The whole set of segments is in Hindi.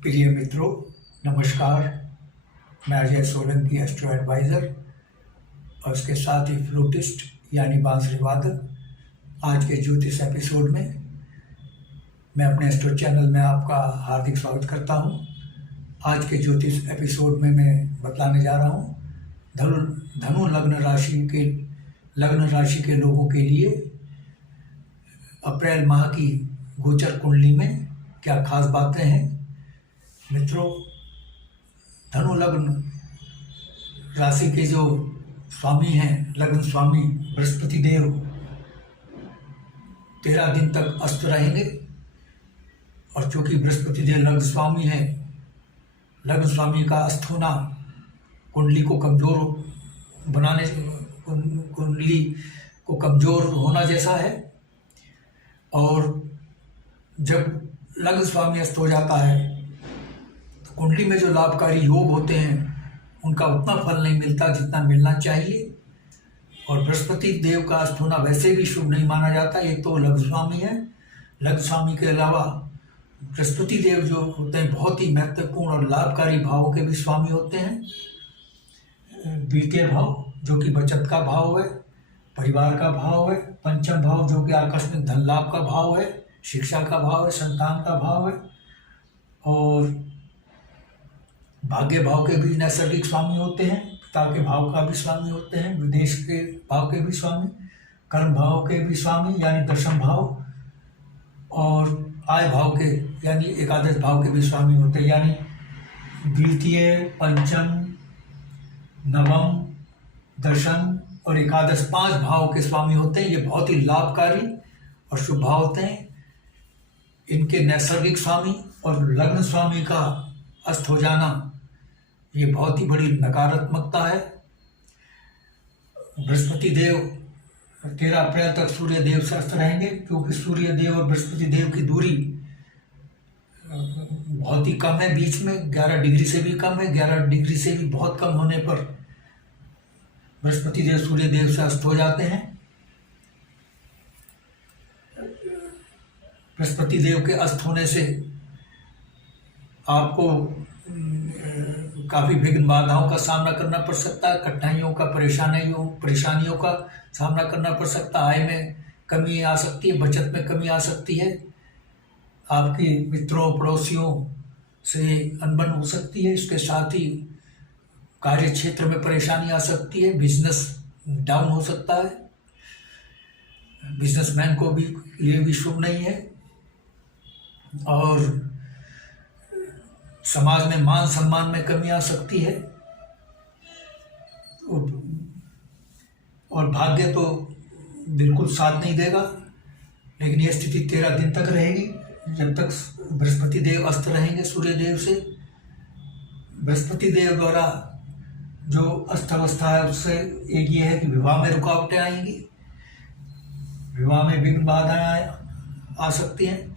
प्रिय मित्रों, नमस्कार। मैं अजय सोलंकी, एस्ट्रो एडवाइज़र और उसके साथ ही फ्लूटिस्ट यानी बांसुरी वादक। आज के ज्योतिष एपिसोड में मैं अपने एस्ट्रो चैनल में आपका हार्दिक स्वागत करता हूं। आज के ज्योतिष एपिसोड में मैं बतलाने जा रहा हूं धनु लग्न राशि के लोगों के लिए अप्रैल माह की गोचर कुंडली में क्या खास बातें हैं। मित्रों, धनु लग्न राशि के जो स्वामी हैं, लग्न स्वामी बृहस्पति देव 13 दिन तक अस्त रहेंगे। और चूंकि बृहस्पति देव लग्न स्वामी है, लग्न स्वामी का अस्त होना कुंडली को कमजोर बनाने, कुंडली को कमजोर होना जैसा है। और जब लग्न स्वामी अस्त हो जाता है तो कुंडली में जो लाभकारी योग होते हैं उनका उतना फल नहीं मिलता जितना मिलना चाहिए। और बृहस्पति देव का अस्त होना वैसे भी शुभ नहीं माना जाता। ये तो लग्न स्वामी है। लग्न स्वामी के अलावा बृहस्पति देव जो होते हैं बहुत ही महत्वपूर्ण और लाभकारी भावों के भी स्वामी होते हैं। द्वितीय भाव जो कि बचत का भाव है, परिवार का भाव है। पंचम भाव जो कि आकस्मिक धन लाभ का भाव है, शिक्षा का भाव है, संतान का भाव है। और भाग्य भाव के भी नैसर्गिक स्वामी होते हैं, पिता के भाव का भी स्वामी होते हैं, विदेश के भाव के भी स्वामी, कर्म भाव के भी स्वामी यानी दशम भाव, और आय भाव के यानी एकादश भाव के भी स्वामी होते हैं। यानी द्वितीय, पंचम, नवम, दशम और एकादश 5 भाव के स्वामी होते हैं। ये बहुत ही लाभकारी और शुभ भाव होते हैं। इनके नैसर्गिक स्वामी और लग्न स्वामी का अस्त हो जाना ये बहुत ही बड़ी नकारात्मकता है। बृहस्पति देव 13 अप्रैल तक सूर्य देव से अस्त रहेंगे, क्योंकि सूर्य देव और बृहस्पति देव की दूरी बहुत ही कम है, बीच में 11 डिग्री से भी कम है। 11 डिग्री से भी बहुत कम होने पर बृहस्पति देव सूर्य देव से अस्त हो जाते हैं। बृहस्पति देव के अस्त होने से आपको काफ़ी विघ्न बाधाओं का सामना करना पड़ सकता है, कठिनाइयों का, परेशानियों का सामना करना पड़ सकता है। आय में कमी आ सकती है, बचत में कमी आ सकती है, आपके मित्रों पड़ोसियों से अनबन हो सकती है। इसके साथ ही कार्य क्षेत्र में परेशानी आ सकती है, बिजनेस डाउन हो सकता है, बिजनेसमैन को भी लिए भी शुभ नहीं है। और समाज में मान सम्मान में कमी आ सकती है। और भाग्य तो बिल्कुल साथ नहीं देगा। लेकिन यह स्थिति 13 दिन तक रहेगी, जब तक बृहस्पति देव अस्त रहेंगे सूर्य देव से। बृहस्पति देव द्वारा जो अस्त अवस्था है उससे एक ये है कि विवाह में रुकावटें आएंगी, विवाह में विघ्न बाधाएं आ सकती हैं,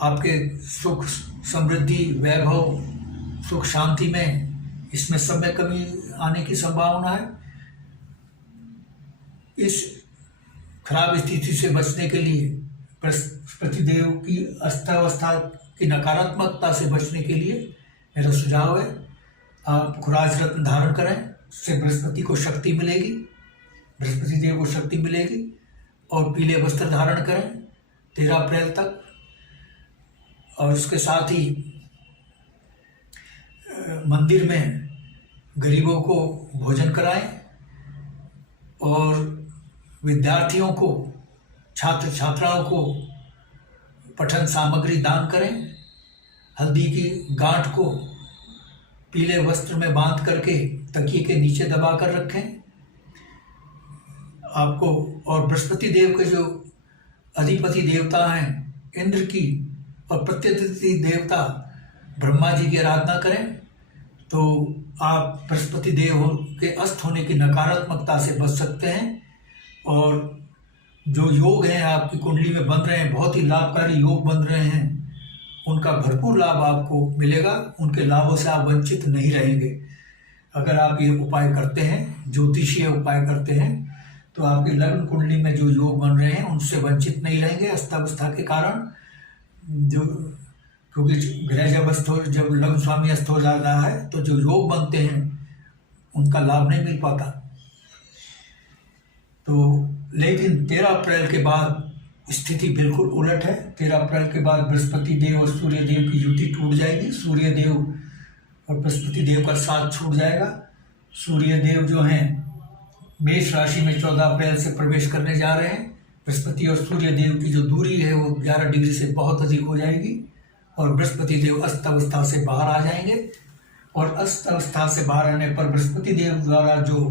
आपके सुख समृद्धि वैभव सुख शांति में इसमें सब में कमी आने की संभावना है। इस खराब स्थिति से बचने के लिए, बृहस्पति देव की अस्थावस्था की नकारात्मकता से बचने के लिए मेरा सुझाव है आप खुराज रत्न धारण करें। उससे बृहस्पति को शक्ति मिलेगी, बृहस्पति देव को शक्ति मिलेगी। और पीले वस्त्र धारण करें 13 अप्रैल तक। और उसके साथ ही मंदिर में गरीबों को भोजन कराएं और विद्यार्थियों को, छात्र छात्राओं को पठन सामग्री दान करें। हल्दी की गांठ को पीले वस्त्र में बांध करके तकिए के नीचे दबा कर रखें आपको। और बृहस्पति देव के जो अधिपति देवता हैं इंद्र की और प्रत्यतिथि देवता ब्रह्मा जी की आराधना करें, तो आप बृहस्पति देव के अस्त होने की नकारात्मकता से बच सकते हैं। और जो योग हैं आपकी कुंडली में बन रहे हैं, बहुत ही लाभकारी योग बन रहे हैं, उनका भरपूर लाभ आपको मिलेगा। उनके लाभों से आप वंचित नहीं रहेंगे। अगर आप ये उपाय करते हैं, ज्योतिषीय उपाय करते हैं, तो आपकी लग्न कुंडली में जो योग बन रहे हैं उनसे वंचित नहीं रहेंगे। अस्थावस्था के कारण जो क्योंकि ग्रह जब लग्न स्वामी अस्त हो जाता है तो जो योग बनते हैं उनका लाभ नहीं मिल पाता। तो लेकिन 13 अप्रैल के बाद स्थिति बिल्कुल उलट है। 13 अप्रैल के बाद बृहस्पति देव और सूर्य देव की युति टूट जाएगी। सूर्य देव और बृहस्पति देव का साथ छूट जाएगा। सूर्य देव जो हैं मेष राशि में 14 अप्रैल से प्रवेश करने जा रहे हैं। बृहस्पति और सूर्य देव की जो दूरी है वो 11 डिग्री से बहुत अधिक हो जाएगी और बृहस्पति देव अस्त अवस्था से बाहर आ जाएंगे। और अस्त अवस्था से बाहर आने पर बृहस्पति देव द्वारा जो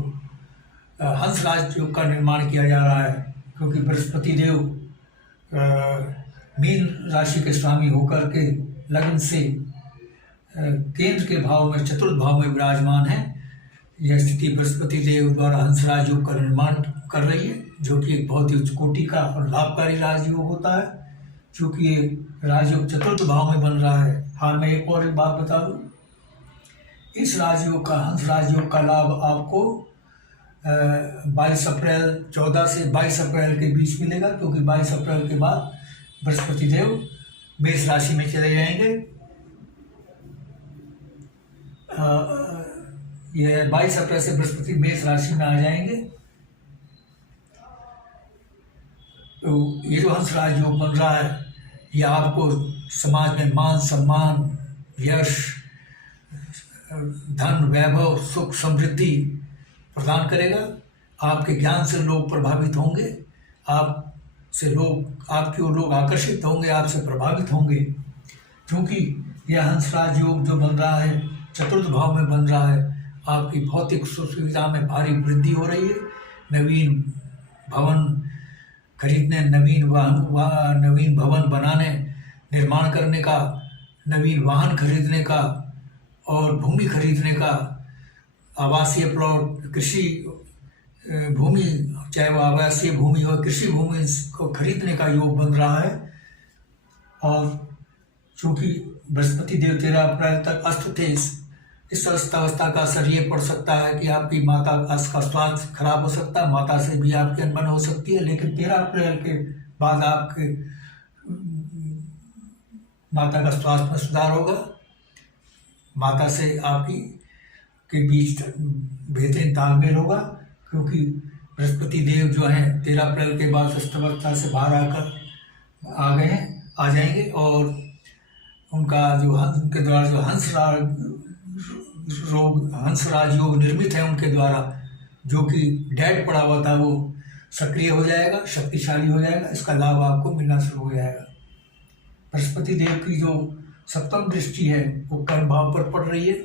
हंसराज योग का निर्माण किया जा रहा है, क्योंकि बृहस्पति देव मीन राशि के स्वामी होकर के लग्न से केंद्र के भाव में चतुर्थ भाव में विराजमान है। यह स्थिति बृहस्पति देव द्वारा हंसराज योग का निर्माण कर रही है, जो कि एक बहुत ही उच्च कोटि का और लाभकारी राजयोग होता है। चूँकि ये राजयोग चतुर्थ भाव में बन रहा है। हाँ, मैं एक और बात बता दूँ, इस राजयोग का हंस राजयोग का लाभ आपको 22 अप्रैल 14 से 22 अप्रैल के बीच मिलेगा, क्योंकि 22 अप्रैल के बाद बृहस्पति देव मेष राशि में चले जाएंगे। यह 22 अप्रैल से बृहस्पति मेष राशि में आ जाएंगे। तो ये जो हंस राजयोग बन रहा है, ये आपको समाज में मान सम्मान, यश, धन, वैभव, सुख, समृद्धि प्रदान करेगा। आपके ज्ञान से लोग प्रभावित होंगे, आपकी ओर लोग आकर्षित होंगे, आपसे प्रभावित होंगे। क्योंकि यह हंसराज योग जो बन रहा है चतुर्थ भाव में बन रहा है, आपकी भौतिक सुख सुविधा में भारी वृद्धि हो रही है। नवीन भवन खरीदने, नवीन भवन बनाने, निर्माण करने का, नवीन वाहन खरीदने का और भूमि खरीदने का, आवासीय प्लॉट, कृषि भूमि, चाहे वो आवासीय भूमि हो, कृषि भूमि को खरीदने का योग बन रहा है। और चूँकि बृहस्पति देव 13 अप्रैल तक अस्त थे, इस अवस्था का असर ये पड़ सकता है कि आपकी माता का स्वास्थ्य खराब हो सकता है, माता से भी आपकी अनबन हो सकती है। लेकिन 13 अप्रैल के बाद आपके माता का स्वास्थ्य में सुधार होगा। माता से आपकी के बीच बेहतरीन तालमेल होगा, क्योंकि बृहस्पति देव जो हैं 13 अप्रैल के बाद अवस्था से बाहर आ जाएंगे। और उनके द्वारा जो हंसराज योग निर्मित है, उनके द्वारा जो कि डेड पड़ा हुआ था वो सक्रिय हो जाएगा, शक्तिशाली हो जाएगा। इसका लाभ आपको मिलना शुरू हो जाएगा। बृहस्पति देव की जो सप्तम दृष्टि है वो कर्म भाव पर पड़ रही है,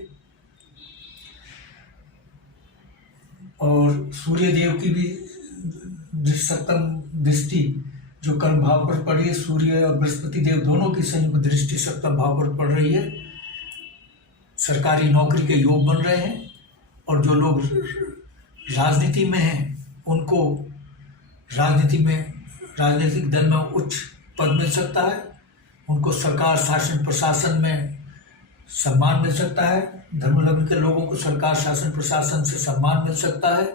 और सूर्य देव की भी सप्तम दृष्टि जो कर्म भाव पर पड़ी है। सूर्य और बृहस्पति देव दोनों की संयुक्त दृष्टि सप्तम भाव पर पड़ रही है। सरकारी नौकरी के योग बन रहे हैं, और जो लोग राजनीति में हैं उनको राजनीतिक दल में उच्च पद मिल सकता है। उनको सरकार शासन प्रशासन में सम्मान मिल सकता है। धर्म लग्न के लोगों को सरकार शासन प्रशासन से सम्मान मिल सकता है,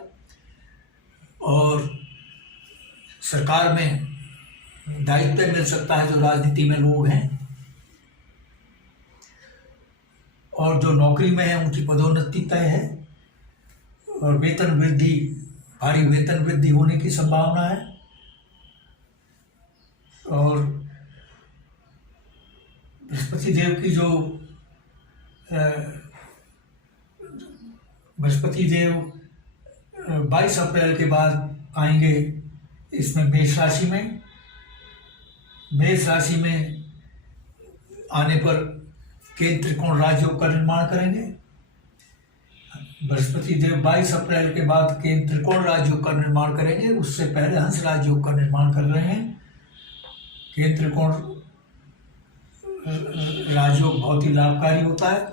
और सरकार में दायित्व मिल सकता है जो राजनीति में लोग हैं। और जो नौकरी में है उनकी पदोन्नति तय है, और भारी वेतन वृद्धि होने की संभावना है। और बृहस्पति देव की जो बृहस्पति देव 22 अप्रैल के बाद आएंगे इसमें मेष राशि में आने पर केंद्र त्रिकोण राजयोग का निर्माण करेंगे। बृहस्पति देव 22 अप्रैल के बाद केंद्र त्रिकोण राजयोग का निर्माण करेंगे। उससे पहले हंस राजयोग का निर्माण कर रहे हैं। केंद्र त्रिकोण राजयोग बहुत ही लाभकारी होता है।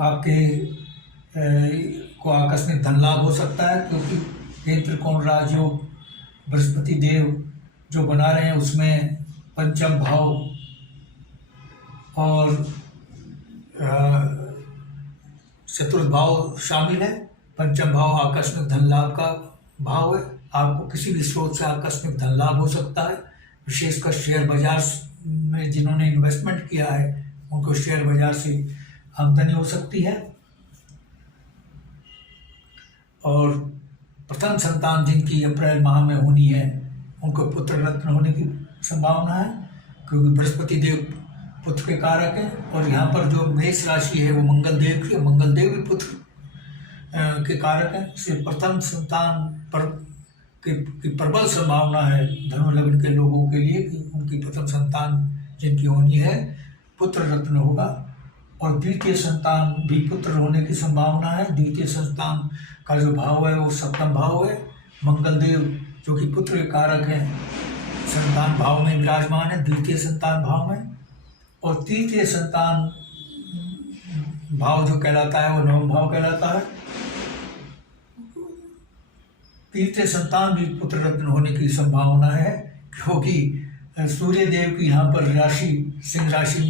आपके को आकस्मिक धन लाभ हो सकता है, क्योंकि केंद्र त्रिकोण राजयोग बृहस्पति देव जो बना रहे हैं उसमें पंचम भाव और चतुर्थ भाव शामिल है। पंचम भाव आकस्मिक धन लाभ का भाव है। आपको किसी भी स्रोत से आकस्मिक धन लाभ हो सकता है, विशेषकर शेयर बाजार में जिन्होंने इन्वेस्टमेंट किया है उनको शेयर बाजार से आमदनी हो सकती है। और प्रथम संतान जिनकी अप्रैल माह में होनी है उनको पुत्र रत्न होने की संभावना है, क्योंकि बृहस्पति देव पुत्र के कारक है। और यहाँ पर जो मेष राशि है वो मंगल देव की, मंगल देव भी पुत्र के कारक है। इसलिए प्रथम संतान पर की प्रबल संभावना है धनु लग्न के लोगों के लिए कि उनकी प्रथम संतान जिनकी होनी है पुत्र रत्न होगा। और द्वितीय संतान भी पुत्र होने की संभावना है। द्वितीय संतान का जो भाव है वो सप्तम भाव है। मंगल देव जो कि पुत्र के कारक है संतान भाव में विराजमान है, द्वितीय संतान भाव में। और तृतीय संतान भाव जो कहलाता है वो नवम भाव कहलाता है। तृतीय संतान भी पुत्र रत्न होने की संभावना है, क्योंकि सूर्य देव की यहाँ पर राशि सिंह राशि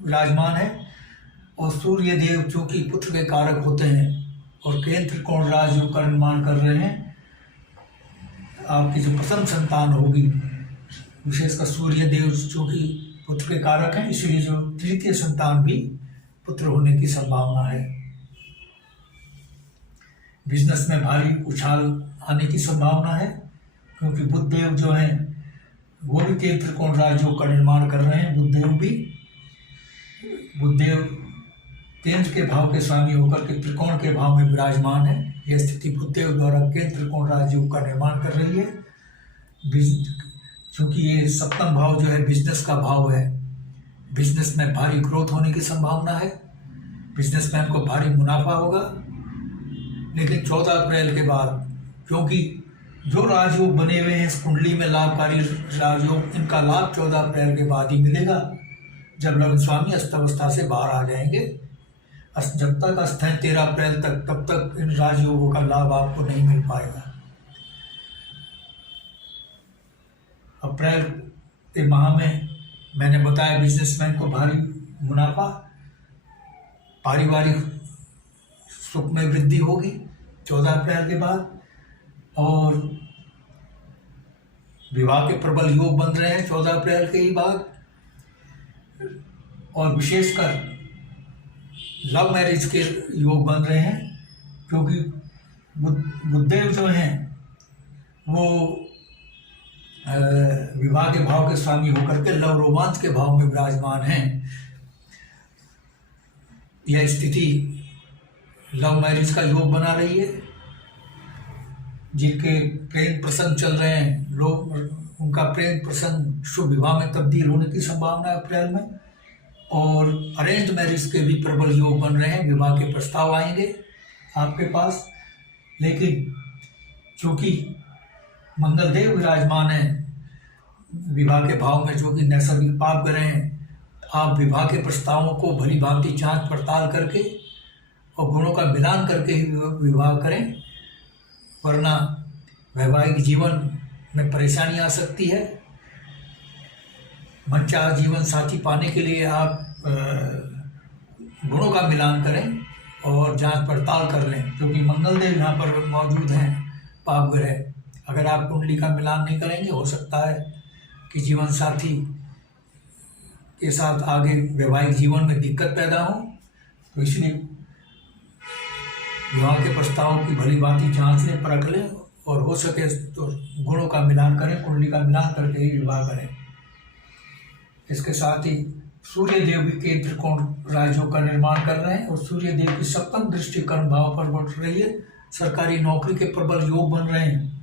विराजमान है। और सूर्य देव जो कि पुत्र के कारक होते हैं और केंद्र त्रिकोण राजयोग का निर्माण कर रहे हैं। आपकी जो प्रथम संतान होगी विशेषकर सूर्य देव जो कि पुत्र के कारक हैं, इसलिए जो तृतीय संतान भी पुत्र होने की संभावना है। बिजनेस में भारी उछाल आने की संभावना है, क्योंकि बुध देव जो हैं वो भी केंद्र त्रिकोण राजयोग का निर्माण कर रहे हैं। बुधदेव केंद्र के भाव के स्वामी होकर के त्रिकोण के भाव में विराजमान है। यह स्थिति बुधदेव द्वारा केंद्र त्रिकोण राजयोग का निर्माण कर रही है। क्योंकि ये सप्तम भाव जो है बिजनेस का भाव है, बिजनेस में भारी ग्रोथ होने की संभावना है, बिजनेसमैन को भारी मुनाफा होगा। लेकिन 14 अप्रैल के बाद, क्योंकि जो राजयोग बने हुए हैं इस कुंडली में लाभकारी राजयोग, इनका लाभ 14 अप्रैल के बाद ही मिलेगा, जब लग्न स्वामी अस्थावस्था से बाहर आ जाएंगे। जब तक अस्थ हैं 13 अप्रैल तक, तब तक इन राजयोगों का लाभ आपको नहीं मिल पाएगा। अप्रैल के माह में मैंने बताया बिजनेसमैन को भारी मुनाफा, पारिवारिक सुख में वृद्धि होगी 14 अप्रैल के बाद। और विवाह के प्रबल योग बन रहे हैं 14 अप्रैल के ही बाद। और विशेषकर लव मैरिज के योग बन रहे हैं, क्योंकि बुधदेव जो हैं वो विवाह के भाव के स्वामी होकर के लव रोमांच के भाव में विराजमान हैं। यह स्थिति लव मैरिज का योग बना रही है। जिनके प्रेम प्रसंग चल रहे हैं लोग, उनका प्रेम प्रसंग शुभ विवाह में तब्दील होने की संभावना है अप्रैल में। और अरेंज मैरिज के भी प्रबल योग बन रहे हैं, विवाह के प्रस्ताव आएंगे आपके पास। लेकिन चूँकि मंगलदेव विराजमान है विवाह के भाव में, जो कि नैसर्गिक पाप ग्रह हैं, आप विवाह के प्रस्तावों को भली भांति जांच पड़ताल करके और गुणों का मिलान करके ही विवाह करें, वरना वैवाहिक जीवन में परेशानी आ सकती है। मनचाहा जीवन साथी पाने के लिए आप गुणों का मिलान करें और जांच पड़ताल कर लें, क्योंकि मंगलदेव यहाँ पर मौजूद हैं पाप ग्रह। अगर आप कुंडली का मिलान नहीं करेंगे, हो सकता है कि जीवन साथी के साथ आगे वैवाहिक जीवन में दिक्कत पैदा हो। तो इसलिए विवाह के प्रस्तावों की भली भांति जांच लें, परख लें और हो सके तो गुणों का मिलान करें, कुंडली का मिलान करके ही विवाह करें। इसके साथ ही सूर्य देव भी केंद्र त्रिकोण राजयोग का निर्माण कर रहे हैं और सूर्य देव की सप्तम दृष्टि कर्म भाव पर बढ़ रही है। सरकारी नौकरी के प्रबल योग बन रहे हैं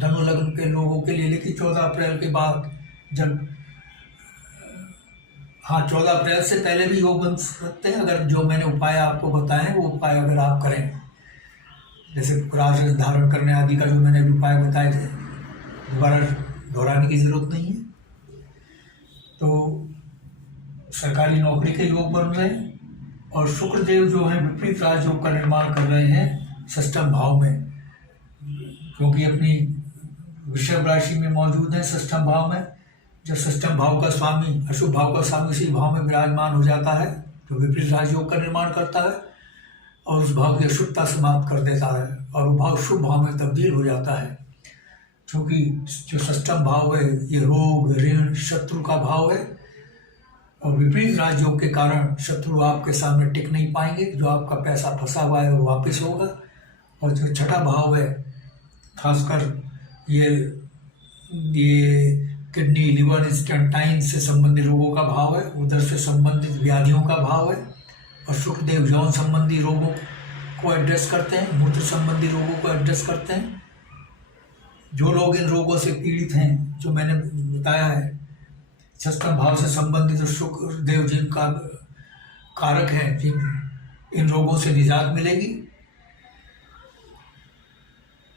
धनु लग्न के लोगों के लिए। लेकिन 14 अप्रैल के बाद जब 14 अप्रैल से पहले भी योग बन सकते हैं, अगर जो मैंने उपाय आपको बताए हैं वो उपाय अगर आप करें, जैसे राज धारण करने आदि का जो मैंने उपाय बताए थे, दोबारा दोहराने की जरूरत नहीं है। तो सरकारी नौकरी के योग बन रहे हैं और शुक्र देव जो है विपरीत राजयोग का निर्माण कर रहे हैं षष्ठम भाव में, क्योंकि अपनी वृषभ राशि में मौजूद है षष्ठम भाव में। जब षष्ठम भाव का स्वामी अशुभ भाव का स्वामी उसी भाव में विराजमान हो जाता है तो विपरीत राजयोग का निर्माण करता है और उस भाव की अशुभता समाप्त कर देता है और वो भाव शुभ भाव में तब्दील हो जाता है। क्योंकि जो षष्ठम भाव है ये रोग, ऋण, शत्रु का भाव है, और विपरीत राजयोग के कारण शत्रु आपके सामने टिक नहीं पाएंगे। जो आपका पैसा फंसा हुआ है वो वापस होगा। और जो छठा भाव है, खासकर ये किडनी, लिवर, इंस्टेंटाइन से संबंधित रोगों का भाव है, उधर से संबंधित व्याधियों का भाव है। और शुक्रदेव यौन संबंधी रोगों को एड्रेस करते हैं, मूत्र संबंधी रोगों को एड्रेस करते हैं। जो लोग इन रोगों से पीड़ित हैं, जो मैंने बताया है, षष्ठम भाव से संबंधित शुक्रदेव जिनका कारक है, जिन इन रोगों से निजात मिलेगी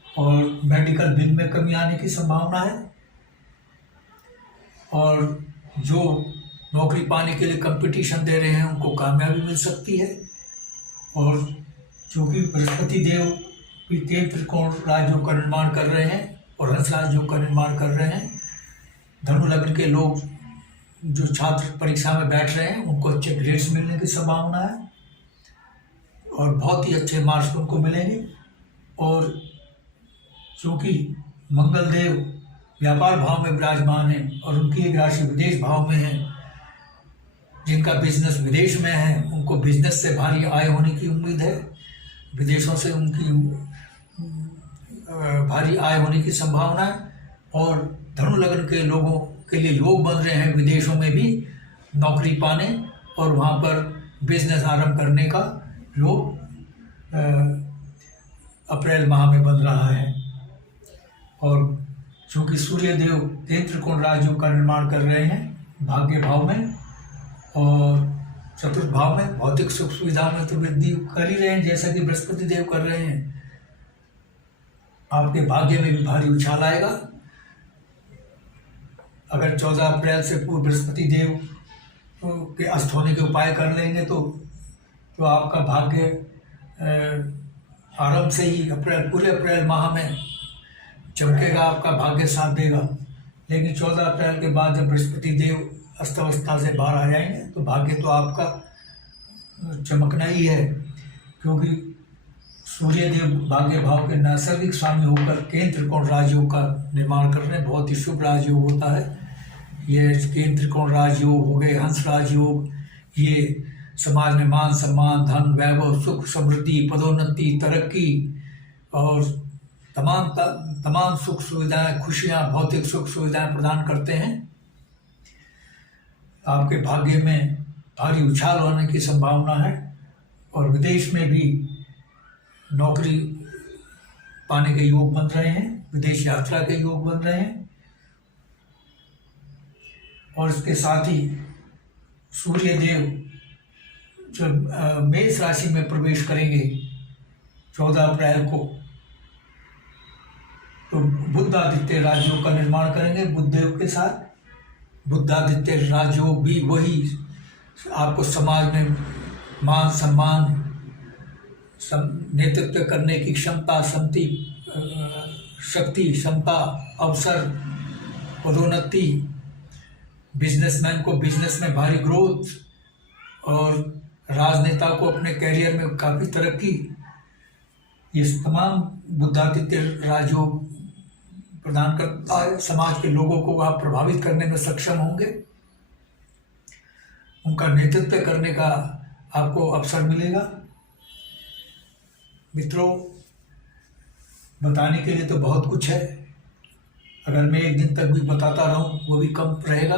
और मेडिकल बिल में कमी आने की संभावना है। और जो नौकरी पाने के लिए कंपटीशन दे रहे हैं उनको कामयाबी मिल सकती है। और चूँकि बृहस्पति देव भी 3 त्रिकोण राजयोग का निर्माण कर रहे हैं और हंस राजयोग का निर्माण कर रहे हैं, धनु लग्न के लोग जो छात्र परीक्षा में बैठ रहे हैं उनको अच्छे ग्रेड्स मिलने की संभावना है और बहुत ही अच्छे मार्क्स उनको मिलेंगे। और चूँकि मंगल देव व्यापार भाव में विराजमान है और उनकी एक राशि विदेश भाव में है, जिनका बिजनेस विदेश में है उनको बिजनेस से भारी आय होने की उम्मीद है। विदेशों से उनकी भारी आय होने की संभावना है। और धनु लग्न के लोगों के लिए योग बन रहे हैं विदेशों में भी नौकरी पाने और वहाँ पर बिजनेस आरंभ करने का योग अप्रैल माह में बन रहा है। और चूँकि सूर्य देव 3 त्रिकोण राजयोग का निर्माण कर रहे हैं भाग्य भाव में और चतुर्थ भाव में, भौतिक सुख सुविधा में तो वृद्धि कर ही रहे हैं जैसा कि बृहस्पति देव कर रहे हैं। आपके भाग्य में भी भारी उछाल आएगा। अगर 14 अप्रैल से पूर्व बृहस्पति देव के अस्त होने के उपाय कर लेंगे तो आपका भाग्य आरंभ से ही पूरे अप्रैल माह में चमकेगा, आपका भाग्य साथ देगा। लेकिन 14 अप्रैल के बाद जब बृहस्पति देव अस्तवस्था से बाहर आ जाएंगे तो भाग्य तो आपका चमकना ही है, क्योंकि सूर्य देव भाग्य भाव के नैसर्गिक स्वामी होकर केंद्र त्रिकोण राजयोग का निर्माण कर रहे हैं। बहुत ही शुभ राजयोग होता है ये। केंद्र त्रिकोण राजयोग हो गए, हंस राजयोग, ये समाज में मान सम्मान, धन, वैभव, सुख, समृद्धि, पदोन्नति, तरक्की और तमाम सुख सुविधाएं, खुशियां, भौतिक सुख सुविधाएं प्रदान करते हैं। आपके भाग्य में भारी उछाल होने की संभावना है और विदेश में भी नौकरी पाने के योग बन रहे हैं, विदेश यात्रा के योग बन रहे हैं। और इसके साथ ही सूर्य देव जब मेष राशि में प्रवेश करेंगे 14 अप्रैल को, तो बुद्धादित्य राजयोग का निर्माण करेंगे बुध देव के साथ। बुद्धादित्य राजयोग भी वही आपको समाज में मान सम्मान, नेतृत्व करने की क्षमता, शक्ति, क्षमता, अवसर, पदोन्नति, बिजनेसमैन को बिजनेस में भारी ग्रोथ और राजनेता को अपने कैरियर में काफ़ी तरक्की, ये तमाम बुद्धादित्य राजयोग प्रदान करता है। समाज के लोगों को आप प्रभावित करने में सक्षम होंगे, उनका नेतृत्व करने का आपको अवसर मिलेगा। मित्रों, बताने के लिए तो बहुत कुछ है, अगर मैं एक दिन तक भी बताता रहूं वो भी कम रहेगा,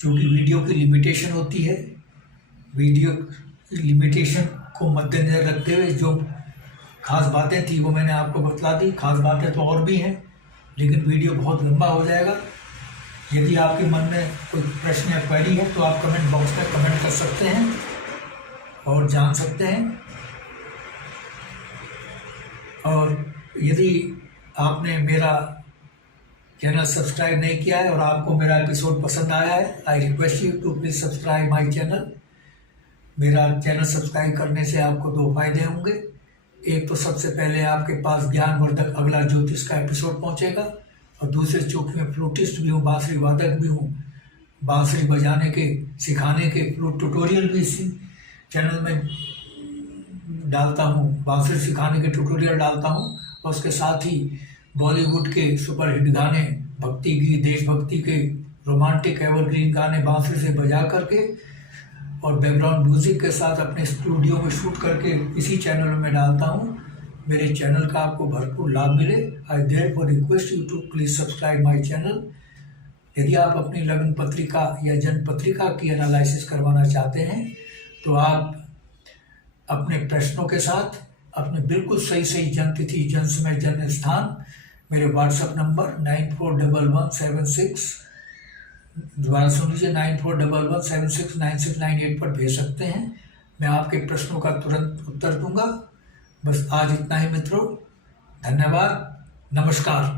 क्योंकि वीडियो की लिमिटेशन होती है। वीडियो की लिमिटेशन को मद्देनजर रखते हुए जो खास बातें थी वो मैंने आपको बतला दी। खास बातें तो और भी हैं, लेकिन वीडियो बहुत लंबा हो जाएगा। यदि आपके मन में कोई प्रश्न या क्वेरी है तो आप कमेंट बॉक्स में कमेंट कर सकते हैं और जान सकते हैं। और यदि आपने मेरा चैनल सब्सक्राइब नहीं किया है और आपको मेरा एपिसोड पसंद आया है, I request you to please subscribe my channel. मेरा चैनल सब्सक्राइब करने से आपको 2 फायदे होंगे। एक तो सबसे पहले आपके पास ज्ञानवर्धक अगला ज्योतिष का एपिसोड पहुंचेगा, और दूसरे चूँकि मैं फ्लूटिस्ट भी हूँ, बांसुरी वादक भी हूँ, बांसुरी बजाने के सिखाने के फ्लूट ट्यूटोरियल भी इसी चैनल में डालता हूँ, बांसुरी सिखाने के ट्यूटोरियल डालता हूँ। और उसके साथ ही बॉलीवुड के सुपरहिट गाने, भक्ति गीत, देशभक्ति के रोमांटिक एवरग्रीन गाने बांसुरी से बजा करके और बैकग्राउंड म्यूजिक के साथ अपने स्टूडियो में शूट करके इसी चैनल में डालता हूँ। मेरे चैनल का आपको भरपूर लाभ मिले। I therefore request you to please subscribe my channel. यदि आप अपनी लगन पत्रिका या जन्म पत्रिका की एनालिसिस करवाना चाहते हैं तो आप अपने प्रश्नों के साथ अपने बिल्कुल सही जन्मतिथि, जन्म समय, जन्म स्थान मेरे व्हाट्सएप नंबर 941176 दोबारा सुन लीजिए 9411769698 पर भेज सकते हैं। मैं आपके प्रश्नों का तुरंत उत्तर दूंगा। बस आज इतना ही मित्रों, धन्यवाद, नमस्कार।